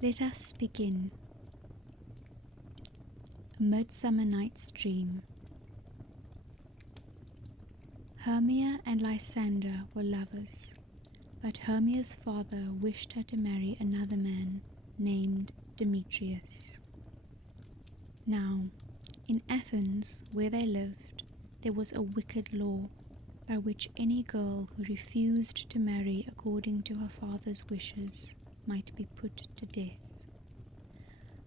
Let us begin. A Midsummer Night's Dream. Hermia and Lysander were lovers, but Hermia's father wished her to marry another man named Demetrius. Now, in Athens, where they lived, there was a wicked law by which any girl who refused to marry according to her father's wishes might be put to death.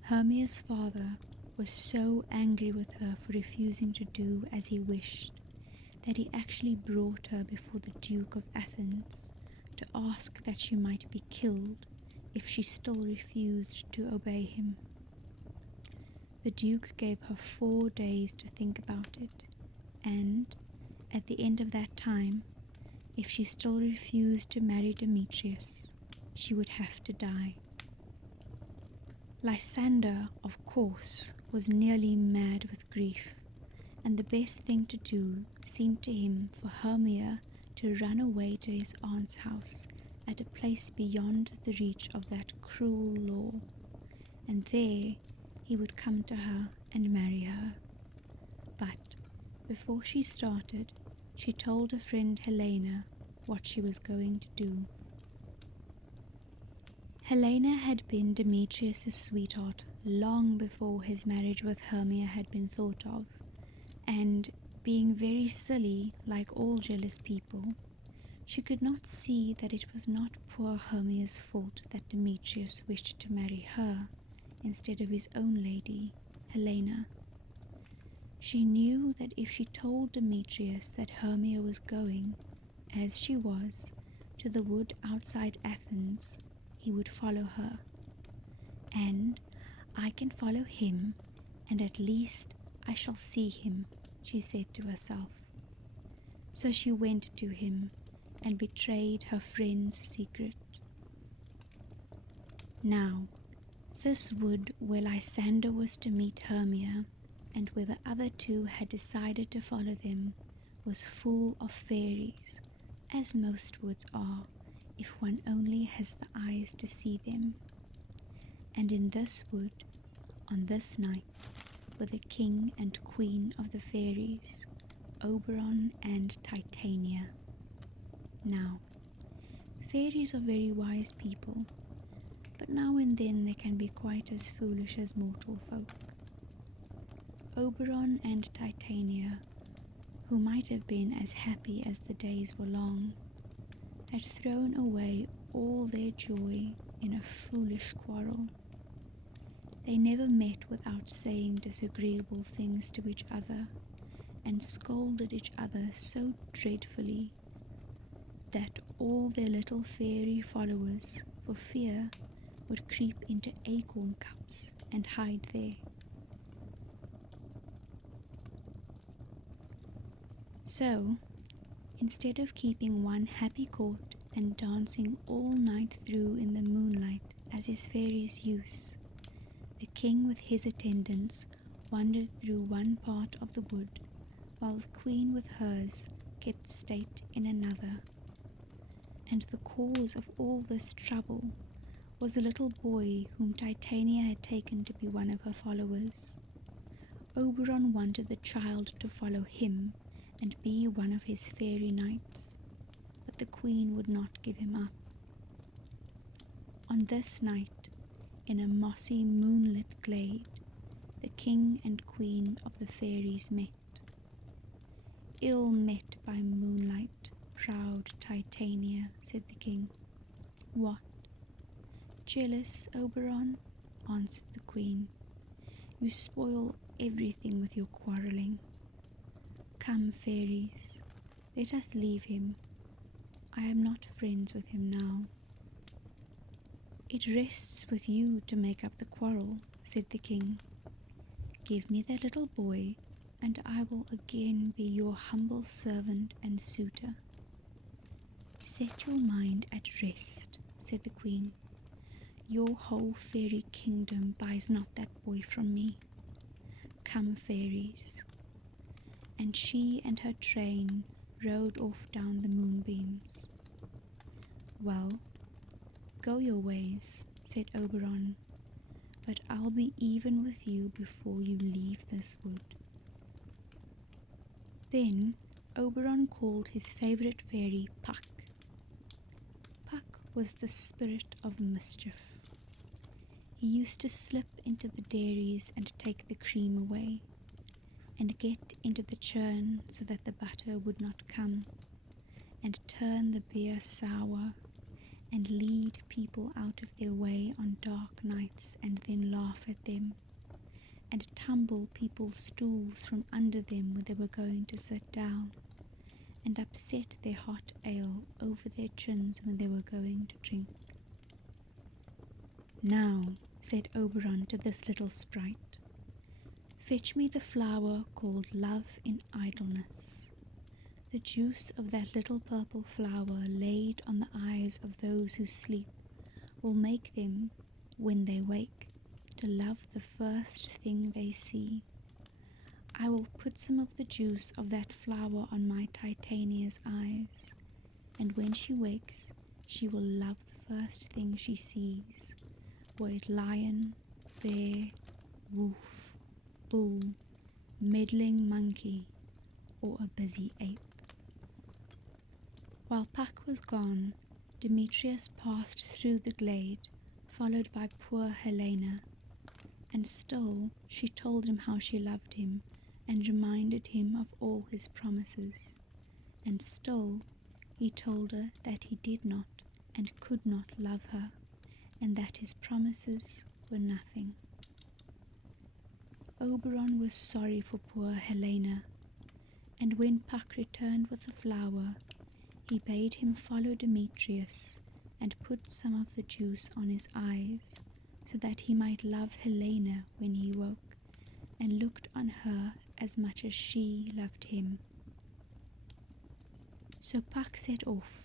Hermia's father was so angry with her for refusing to do as he wished that he actually brought her before the Duke of Athens to ask that she might be killed if she still refused to obey him. The Duke gave her 4 days to think about it, and at the end of that time, if she still refused to marry Demetrius, she would have to die. Lysander, of course, was nearly mad with grief, and the best thing to do seemed to him for Hermia to run away to his aunt's house at a place beyond the reach of that cruel law, and there he would come to her and marry her. But before she started, she told her friend Helena what she was going to do. Helena had been Demetrius's sweetheart long before his marriage with Hermia had been thought of, and being very silly like all jealous people, she could not see that it was not poor Hermia's fault that Demetrius wished to marry her instead of his own lady, Helena. She knew that if she told Demetrius that Hermia was going, as she was, to the wood outside Athens, he would follow her. And I can follow him, and at least I shall see him, she said to herself. So she went to him and betrayed her friend's secret. Now, this wood where Lysander was to meet Hermia, and where the other two had decided to follow them, was full of fairies, as most woods are, if one only has the eyes to see them. And in this wood, on this night, were the king and queen of the fairies, Oberon and Titania. Now, fairies are very wise people, but now and then they can be quite as foolish as mortal folk. Oberon and Titania, who might have been as happy as the days were long, had thrown away all their joy in a foolish quarrel. They never met without saying disagreeable things to each other, and scolded each other so dreadfully that all their little fairy followers, for fear, would creep into acorn cups and hide there. So, instead of keeping one happy court and dancing all night through in the moonlight as his fairies used, the king with his attendants wandered through one part of the wood, while the queen with hers kept state in another. And the cause of all this trouble was a little boy whom Titania had taken to be one of her followers. Oberon wanted the child to follow him and be one of his fairy knights, but the queen would not give him up. On this night, in a mossy moonlit glade, the king and queen of the fairies met. "Ill met by moonlight, proud Titania," said the king. "What? Jealous, Oberon?" answered the queen. "You spoil everything with your quarrelling. Come, fairies, let us leave him. I am not friends with him now." "It rests with you to make up the quarrel," said the king. "Give me that little boy, and I will again be your humble servant and suitor." "Set your mind at rest," said the queen. "Your whole fairy kingdom buys not that boy from me. Come, fairies." And she and her train rode off down the moonbeams. "Well, go your ways. said Oberon, "but I'll be even with you before you leave this wood." Then Oberon called his favourite fairy Puck. Puck was the spirit of mischief. He used to slip into the dairies and take the cream away, and get into the churn so that the butter would not come, and turn the beer sour, and lead people out of their way on dark nights and then laugh at them, and tumble people's stools from under them when they were going to sit down, and upset their hot ale over their chins when they were going to drink. "Now," said Oberon to this little sprite, "fetch me the flower called Love in Idleness. The juice of that little purple flower laid on the eyes of those who sleep will make them, when they wake, to love the first thing they see. I will put some of the juice of that flower on my Titania's eyes, and when she wakes, she will love the first thing she sees, were it lion, bear, wolf, bull, meddling monkey, or a busy ape." While Puck was gone, Demetrius passed through the glade, followed by poor Helena, and still she told him how she loved him, and reminded him of all his promises, and still he told her that he did not and could not love her, and that his promises were nothing. Oberon was sorry for poor Helena, and when Puck returned with the flower, he bade him follow Demetrius and put some of the juice on his eyes, so that he might love Helena when he woke, and looked on her as much as she loved him. So Puck set off,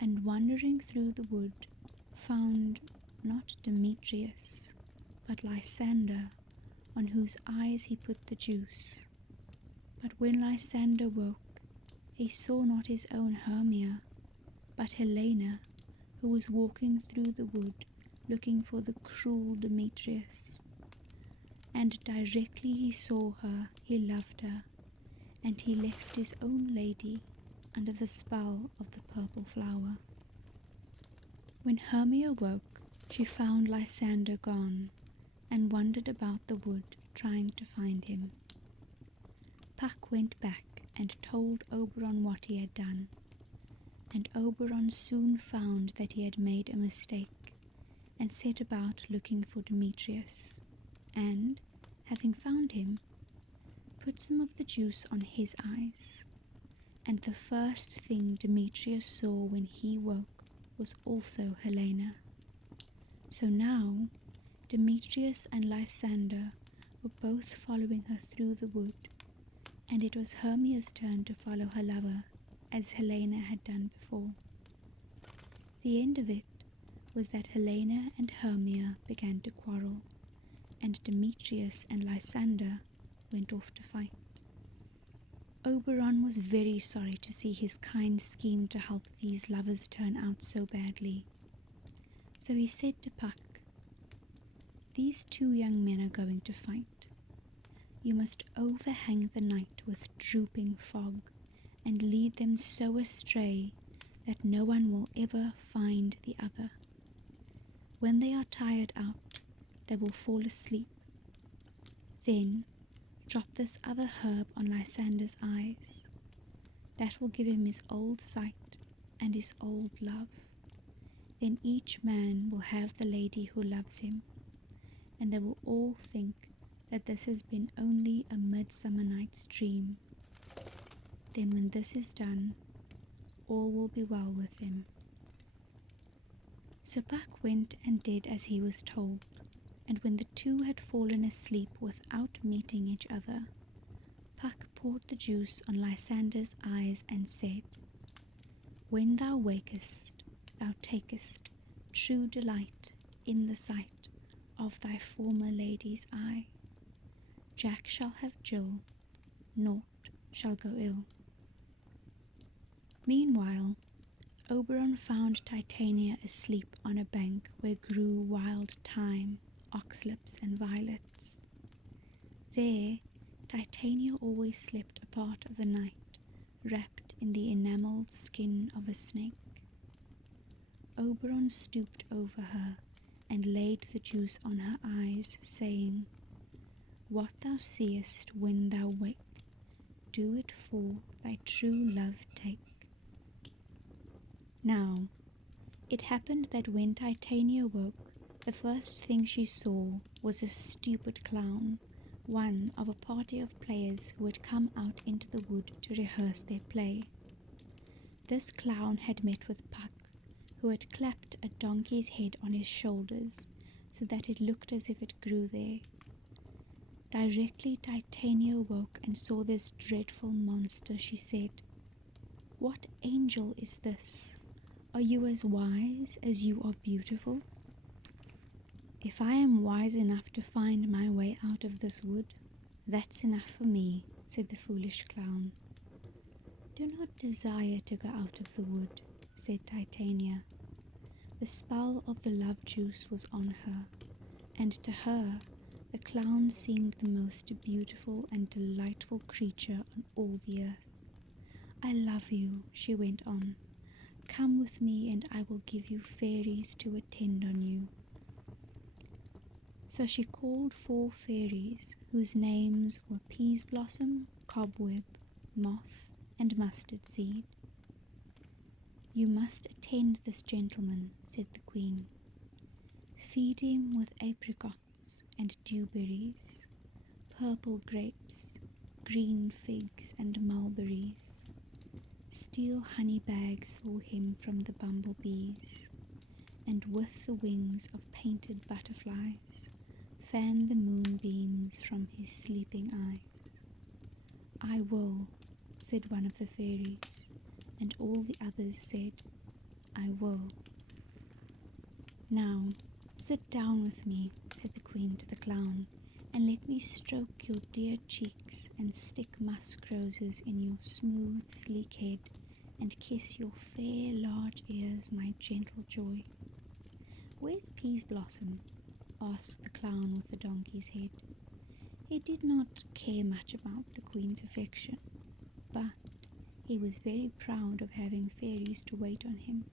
and wandering through the wood, found not Demetrius, but Lysander, on whose eyes he put the juice. But when Lysander woke, he saw not his own Hermia, but Helena, who was walking through the wood looking for the cruel Demetrius. And directly he saw her, he loved her, and he left his own lady under the spell of the purple flower. When Hermia woke, she found Lysander gone, and wandered about the wood trying to find him. Puck went back and told Oberon what he had done, and Oberon soon found that he had made a mistake, and set about looking for Demetrius, and, having found him, put some of the juice on his eyes, and the first thing Demetrius saw when he woke was also Helena. So now Demetrius and Lysander were both following her through the wood, and it was Hermia's turn to follow her lover, as Helena had done before. The end of it was that Helena and Hermia began to quarrel, and Demetrius and Lysander went off to fight. Oberon was very sorry to see his kind scheme to help these lovers turn out so badly. So he said to Puck, "These two young men are going to fight. You must overhang the night with drooping fog, and lead them so astray that no one will ever find the other. When they are tired out, they will fall asleep. Then drop this other herb on Lysander's eyes. That will give him his old sight and his old love. Then each man will have the lady who loves him, and they will all think that this has been only a midsummer night's dream. Then when this is done, all will be well with him." So Puck went and did as he was told, and when the two had fallen asleep without meeting each other, Puck poured the juice on Lysander's eyes and said, "When thou wakest, thou takest true delight in the sight of thy former lady's eye. Jack shall have Jill, naught shall go ill." Meanwhile, Oberon found Titania asleep on a bank where grew wild thyme, oxlips, and violets. There, Titania always slept a part of the night, wrapped in the enamelled skin of a snake. Oberon stooped over her and laid the juice on her eyes, saying, "What thou seest when thou wake, do it for thy true love take." Now, it happened that when Titania woke, the first thing she saw was a stupid clown, one of a party of players who had come out into the wood to rehearse their play. This clown had met with Puck, who had clapped a donkey's head on his shoulders, so that it looked as if it grew there. Directly Titania woke and saw this dreadful monster, she said, "What angel is this? Are you as wise as you are beautiful?" "If I am wise enough to find my way out of this wood, that's enough for me," said the foolish clown. "Do not desire to go out of the wood," said Titania. The spell of the love juice was on her, and to her the clown seemed the most beautiful and delightful creature on all the earth. "I love you," she went on. "Come with me and I will give you fairies to attend on you." So she called 4 fairies, whose names were Peas Blossom, Cobweb, Moth, and Mustard Seed. "You must attend this gentleman," said the queen. "Feed him with apricots and dewberries, purple grapes, green figs, and mulberries. Steal honey bags for him from the bumblebees, and with the wings of painted butterflies fan the moonbeams from his sleeping eyes." "I will," said one of the fairies, and all the others said, "I will." "Now, sit down with me," said the queen to the clown, "and let me stroke your dear cheeks and stick musk roses in your smooth, sleek head and kiss your fair, large ears, my gentle joy." "Where's Peas Blossom?" asked the clown with the donkey's head. He did not care much about the queen's affection, but he was very proud of having fairies to wait on him.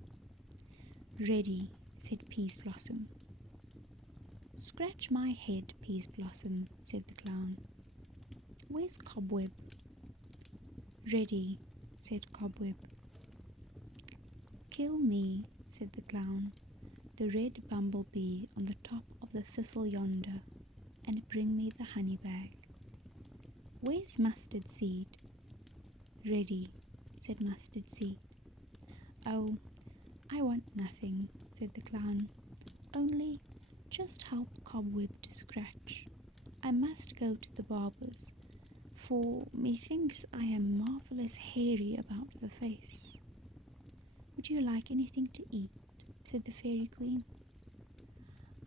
"Ready," said Peas Blossom. "Scratch my head, Peas Blossom," said the clown. "Where's Cobweb?" "Ready," said Cobweb. "Kill me," said the clown, "the red bumblebee on the top of the thistle yonder, and bring me the honey bag." "Where's Mustard Seed?" "Ready," said Mustard Seed. "Oh, I want nothing," said the clown, "only just help Cobweb to scratch. I must go to the barber's, for methinks I am marvellous hairy about the face." "Would you like anything to eat?" said the fairy queen.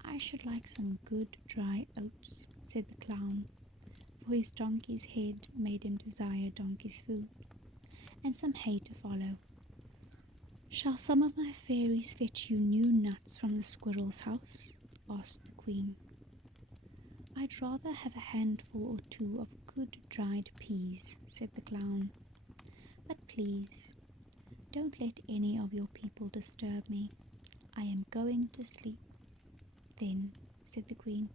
"I should like some good dry oats," said the clown, for his donkey's head made him desire donkey's food, "and some hay to follow." "Shall some of my fairies fetch you new nuts from the squirrel's house?" asked the queen. "I'd rather have a handful or 2 of good dried peas," said the clown. "But please, don't let any of your people disturb me. I am going to sleep." "Then," said the queen,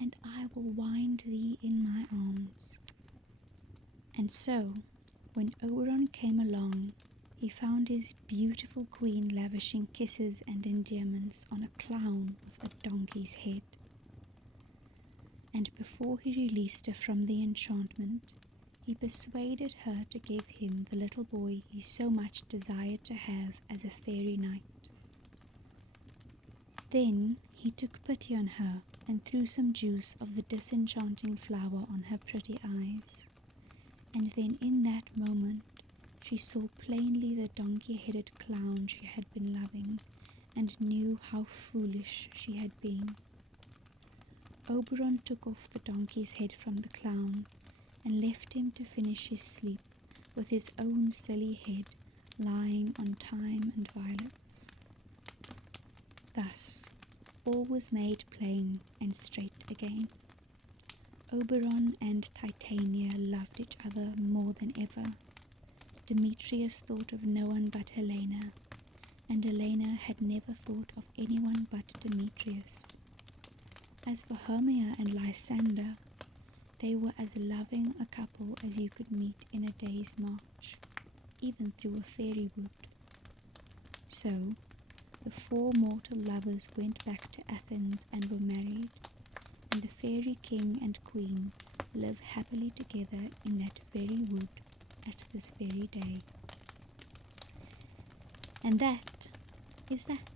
"and I will wind thee in my arms." And so, when Oberon came along, he found his beautiful queen lavishing kisses and endearments on a clown with a donkey's head. And before he released her from the enchantment, he persuaded her to give him the little boy he so much desired to have as a fairy knight. Then he took pity on her and threw some juice of the disenchanting flower on her pretty eyes. And then in that moment she saw plainly the donkey-headed clown she had been loving, and knew how foolish she had been. Oberon took off the donkey's head from the clown, and left him to finish his sleep with his own silly head lying on thyme and violets. Thus all was made plain and straight again. Oberon and Titania loved each other more than ever. Demetrius thought of no one but Helena, and Helena had never thought of anyone but Demetrius. As for Hermia and Lysander, they were as loving a couple as you could meet in a day's march, even through a fairy wood. So, the four mortal lovers went back to Athens and were married, and the fairy king and queen live happily together in that very wood at this very day. And that is that.